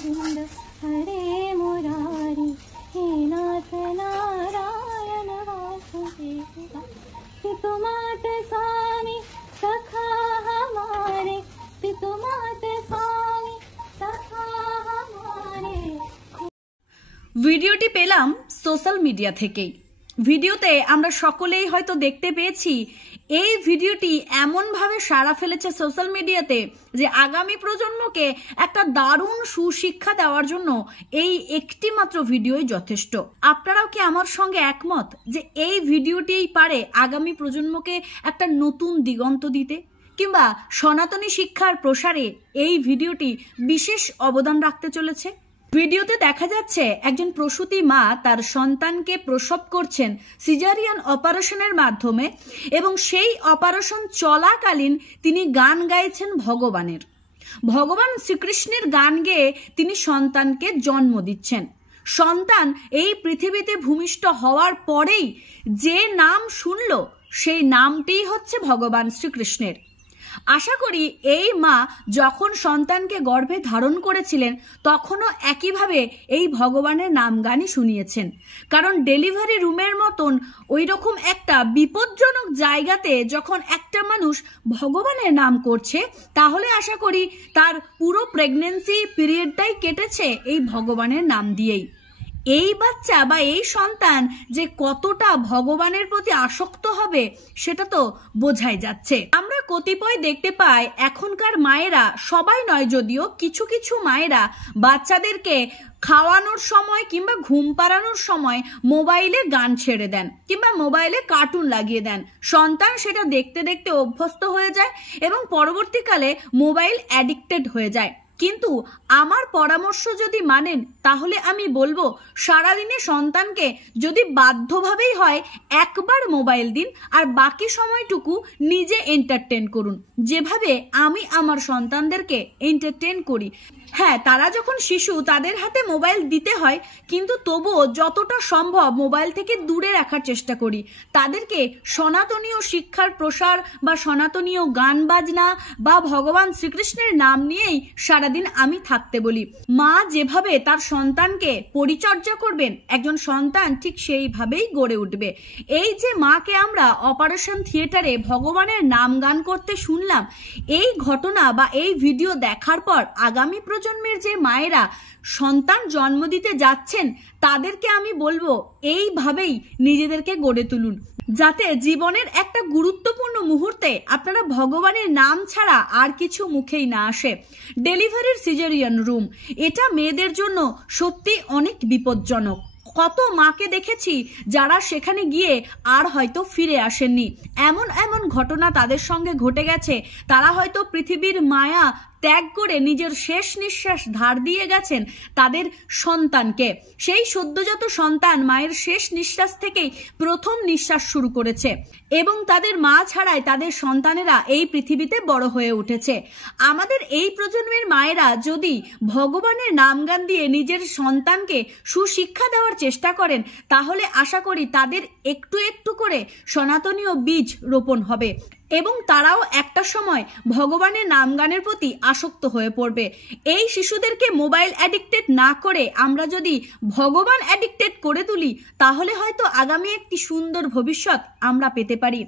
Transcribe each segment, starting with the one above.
गोविंद हरे मुरारी हे नाथ नारायण वासुदेव पितुमात स्वामी सखा हमारे पितुमात स्वामी सखा हमारे। ভিডিওটি পেলাম সোশ্যাল মিডিয়া থেকেই। ভিডিওতে আমরা সকলেই হয়তো দেখতে পেয়েছি এই ভিডিওটি এমন ভাবে সাড়া ফেলেছে সোশ্যাল মিডিয়াতে যে আগামী প্রজন্মকে একটা দারুণ সুশিক্ষা দেওয়ার জন্য এই একটি মাত্র ভিডিওই যথেষ্ট। আপনারাও কি আমার সঙ্গে একমত যে এই ভিডিওটিই পারে আগামী প্রজন্মকে একটা নতুন দিগন্ত দিতে, কিংবা সনাতনী শিক্ষার প্রসারে এই ভিডিওটি বিশেষ অবদান রাখতে চলেছে? ভিডিওতে দেখা যাচ্ছে একজন প্রসূতি মা তার সন্তানকে প্রসব করছেন সিজারিয়ান অপারেশনের মাধ্যমে, এবং সেই অপারেশন চলাকালীন তিনি গান গাইছেন ভগবানের। ভগবান শ্রীকৃষ্ণের গান গেয়ে তিনি সন্তানকে জন্ম দিচ্ছেন। সন্তান এই পৃথিবীতে ভূমিষ্ঠ হওয়ার পরেই যে নাম শুনল সেই নামটিই হচ্ছে ভগবান শ্রীকৃষ্ণের। আশা করি এই মা যখন সন্তানকে গর্ভে ধারণ করেছিলেন তখনও একইভাবে এই ভগবানের নাম গানই শুনিয়েছেন, কারণ ডেলিভারি রুমের মতন ওই রকম একটা বিপজ্জনক জায়গাতে যখন একটা মানুষ ভগবানের নাম করছে তাহলে আশা করি তার পুরো প্রেগন্যান্সি পিরিয়ডটাই কেটেছে এই ভগবানের নাম দিয়েই। এই বাচ্চা বা এই সন্তান যে কতটা ভগবানের প্রতি আসক্ত হবে সেটা তো বোঝাই যাচ্ছে। আমরা কতিপয় দেখতে পাই এখনকার মায়েরা, সবাই নয় যদিও, কিছু কিছু মায়েরা বাচ্চাদেরকে খাওয়ানোর সময় কিংবা ঘুম পাড়ানোর সময় মোবাইলে গান ছেড়ে দেন কিংবা মোবাইলে কার্টুন লাগিয়ে দেন। সন্তান সেটা দেখতে দেখতে অভ্যস্ত হয়ে যায় এবং পরবর্তীকালে মোবাইল অ্যাডিক্টেড হয়ে যায়। কিন্তু আমার পরামর্শ যদি মানেন তাহলে আমি বলবো সারাদিনে সন্তানকে যদি বাধ্যভাবেই হয় একবার মোবাইল দিন, আর বাকি সময়টুকু নিজে এন্টারটেন করুন, যেভাবে আমি আমার সন্তানদেরকে এন্টারটেন করি। হ্যাঁ, তারা যখন শিশু তাদের হাতে মোবাইল দিতে হয়, কিন্তু তবুও যতটা সম্ভব মোবাইল থেকে দূরে রাখার চেষ্টা করি। তাদেরকে সনাতনীয় শিক্ষার প্রসার বা সনাতনীয় গান বাজনা বা ভগবান শ্রীকৃষ্ণের নাম নিয়েই সারাদিন আমি থাকতে বলি। মা যেভাবে তার সন্তানকে পরিচর্যা করবেন একজন সন্তান ঠিক সেইভাবেই গড়ে উঠবে। এই যে মাকে আমরা অপারেশন থিয়েটারে ভগবানের নাম গান করতে শুনলাম, এই ঘটনা বা এই ভিডিও দেখার পর আগামী প্রজন্মের যে মায়েরা সন্তান জন্ম দিতে যাচ্ছেন তাদেরকে আমি বলবো এইভাবেই নিজেদেরকে গড়ে তুলুন, যাতে জীবনের একটা গুরুত্বপূর্ণ মুহূর্তে আপনারা ভগবানের নাম ছাড়া আর কিছু মুখেই না আসে। ডেলিভারির সিজারিয়ান রুম, এটা মেয়েদের জন্য সত্যি অনেক বিপজ্জনক। কত মাকে দেখেছি যারা সেখানে গিয়ে আর হয়তো ফিরে আসেননি। এমন এমন ঘটনা তাদের সঙ্গে ঘটে গেছে, তারা হয়তো পৃথিবীর মায়া ত্যাগ করে নিজের শেষ নিঃশ্বাস ধার দিয়ে গেছেন তাদের সন্তানকে। সেই সদ্যজাত সন্তান মায়ের শেষ নিঃশ্বাস থেকেই প্রথম নিঃশ্বাস শুরু করেছে এবং তাদের মা ছাড়াই তাদের সন্তানেরা এই পৃথিবীতে বড় হয়ে উঠেছে। আমাদের এই প্রজন্মের মায়েরা যদি ভগবানের নাম গান দিয়ে নিজের সন্তানকে সুশিক্ষা দেওয়ার চেষ্টা করেন তাহলে আশা করি তাদের একটু একটু করে সনাতনীয় বীজ রোপণ হবে এবং তারাও একটা সময় ভগবানের নাম গানের প্রতি আসক্ত হয়ে পড়বে। এই শিশুদেরকে মোবাইল অ্যাডিক্টেড না করে আমরা যদি ভগবান অ্যাডিক্টেড করে তুলি তাহলে হয়তো আগামী একটি সুন্দর ভবিষ্যৎ আমরা পেতে পারি।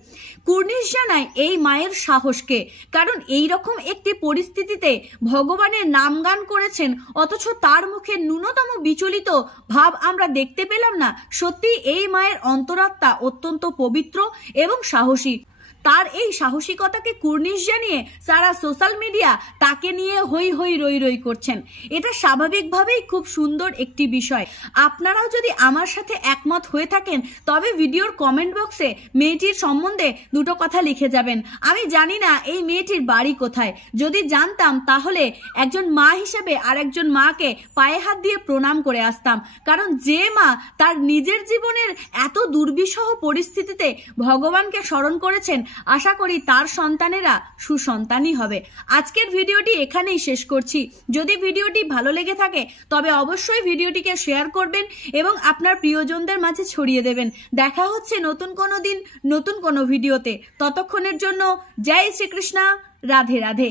কুর্নিশ জানাই এই মায়ের সাহসকে, কারণ এই রকম একটি পরিস্থিতিতে ভগবানের নাম গান করেছেন অথচ তার মুখে ন্যূনতম বিচলিত ভাব আমরা দেখতে পেলাম না। সত্যি এই মায়ের অন্তরাত্মা অত্যন্ত পবিত্র এবং সাহসী। তার এই সাহসিকতাকে কুর্নিশ জানিয়ে সারা সোশ্যাল মিডিয়া তাকে নিয়ে হই হই রই রই করছেন। এটা স্বাভাবিকভাবেই খুব সুন্দর একটি বিষয়। আপনারাও যদি আমার সাথে একমত হয়ে থাকেন তবে ভিডিওর কমেন্ট বক্সে মেয়েটির সম্বন্ধে দুটো কথা লিখে যাবেন। আমি জানি না এই মেয়েটির বাড়ি কোথায়, যদি জানতাম তাহলে একজন মা হিসেবে আর একজন মাকে পায়ে হাত দিয়ে প্রণাম করে আসতাম, কারণ যে মা তার নিজের জীবনের এত দুর্বিষহ পরিস্থিতিতে ভগবানকে স্মরণ করেছেন আশা করি তার সন্তানেরা সুসন্তানই হবে। আজকের ভিডিওটি এখানেই শেষ করছি। যদি ভিডিওটি ভালো লেগে থাকে তবে অবশ্যই ভিডিওটিকে শেয়ার করবেন এবং আপনার প্রিয়জনদের মাঝে ছড়িয়ে দেবেন। দেখা হচ্ছে নতুন কোনো দিন নতুন কোনো ভিডিওতে। ততক্ষণের জন্য জয় শ্রীকৃষ্ণ, রাধে রাধে।